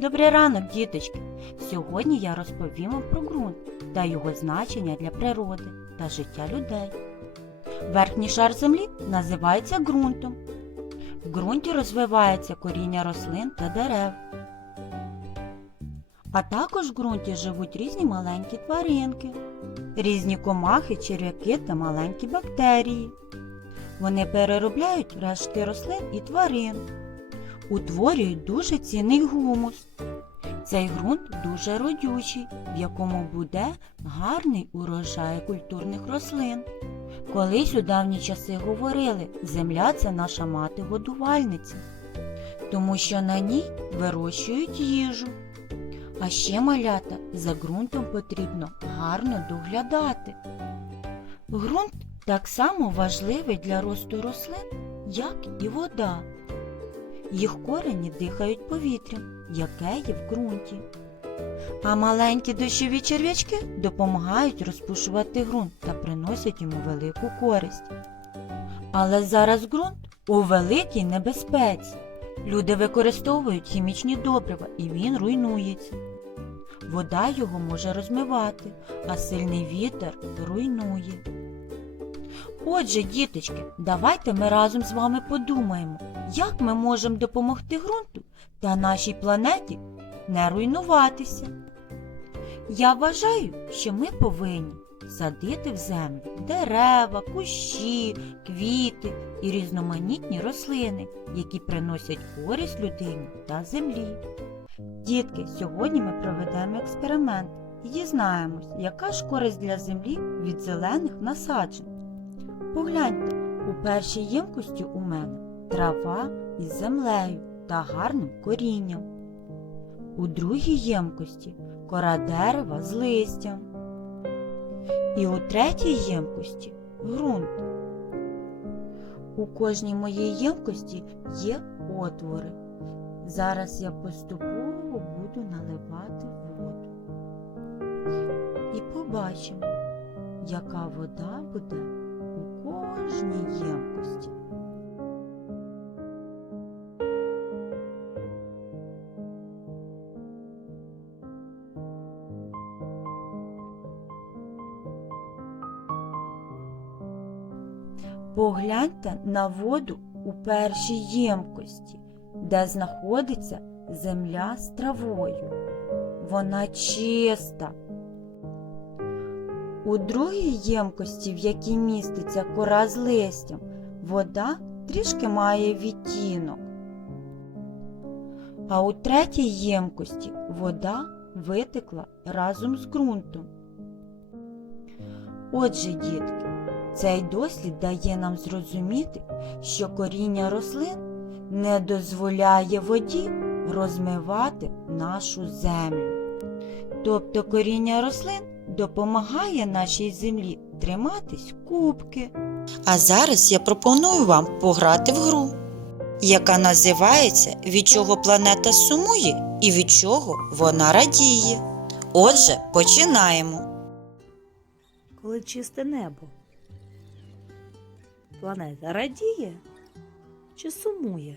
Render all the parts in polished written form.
Добрий ранок, діточки! Сьогодні я розповім вам про ґрунт та його значення для природи та життя людей. Верхній шар землі називається ґрунтом. В ґрунті розвивається коріння рослин та дерев. А також в ґрунті живуть різні маленькі тваринки, різні комахи, черв'яки та маленькі бактерії. Вони переробляють рештки рослин і тварин. Утворюють дуже цінний гумус. Цей ґрунт дуже родючий, в якому буде гарний урожай культурних рослин. Колись у давні часи говорили, земля – це наша мати-годувальниця, тому що на ній вирощують їжу. А ще, малята, за ґрунтом потрібно гарно доглядати. Ґрунт так само важливий для росту рослин, як і вода. Їх корені дихають повітрям, яке є в ґрунті. А маленькі дощові черв'ячки допомагають розпушувати ґрунт та приносять йому велику користь. Але зараз ґрунт у великій небезпеці. Люди використовують хімічні добрива і він руйнується. Вода його може розмивати, а сильний вітер руйнує. Отже, діточки, давайте ми разом з вами подумаємо, як ми можемо допомогти ґрунту та нашій планеті не руйнуватися. Я вважаю, що ми повинні садити в землю дерева, кущі, квіти і різноманітні рослини, які приносять користь людині та землі. Дітки, сьогодні ми проведемо експеримент і дізнаємось, яка ж користь для землі від зелених насаджень. Погляньте, у першій ємкості у мене трава із землею та гарним корінням. У другій ємкості кора дерева з листям. І у третій ємкості ґрунт. У кожній моїй ємкості є отвори. Зараз я поступово буду наливати воду. І побачимо, яка вода буде у кожній ємкості. Погляньте на воду у першій ємкості, де знаходиться земля з травою. Вона чиста. У другій ємкості, в якій міститься кора з листям, вода трішки має відтінок. А у третій ємкості вода витекла разом з ґрунтом. Отже, дітки, цей дослід дає нам зрозуміти, що коріння рослин не дозволяє воді розмивати нашу землю. Тобто коріння рослин допомагає нашій землі триматись купки. А зараз я пропоную вам пограти в гру, яка називається «Від чого планета сумує і від чого вона радіє». Отже, починаємо. Коли чисте небо, планета радіє чи сумує?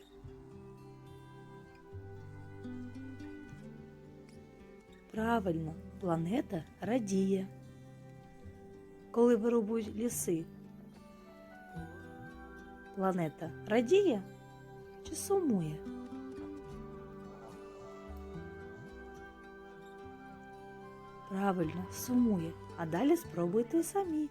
Правильно, планета радіє. Коли вирубують ліси, планета радіє чи сумує? Правильно, сумує. А далі спробуйте самі.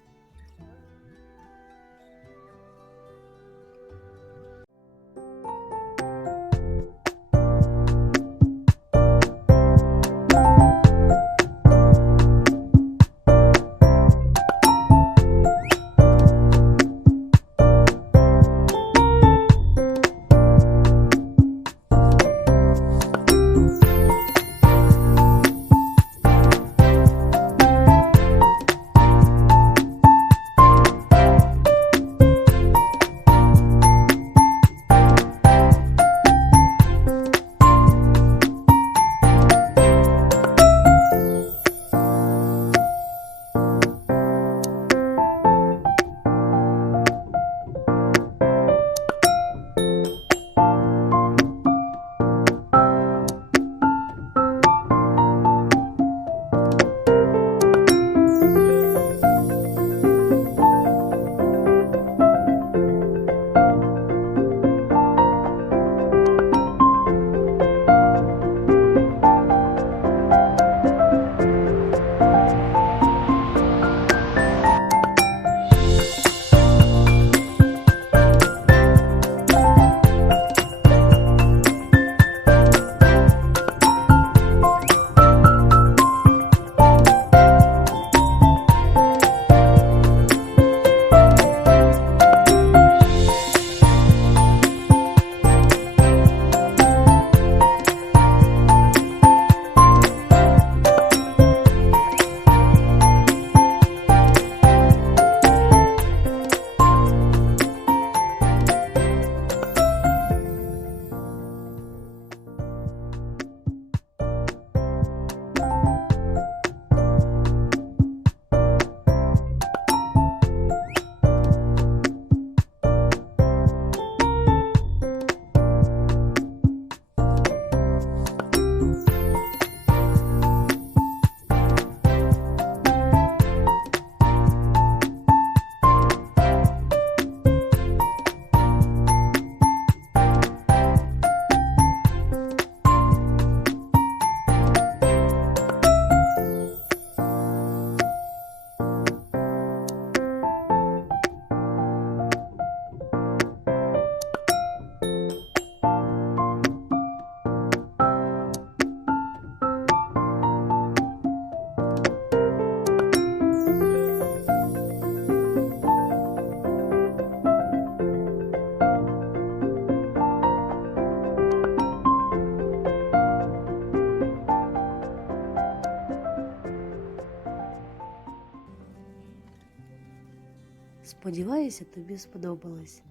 Сподіваюся, тобі сподобалось.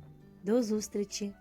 До зустрічі!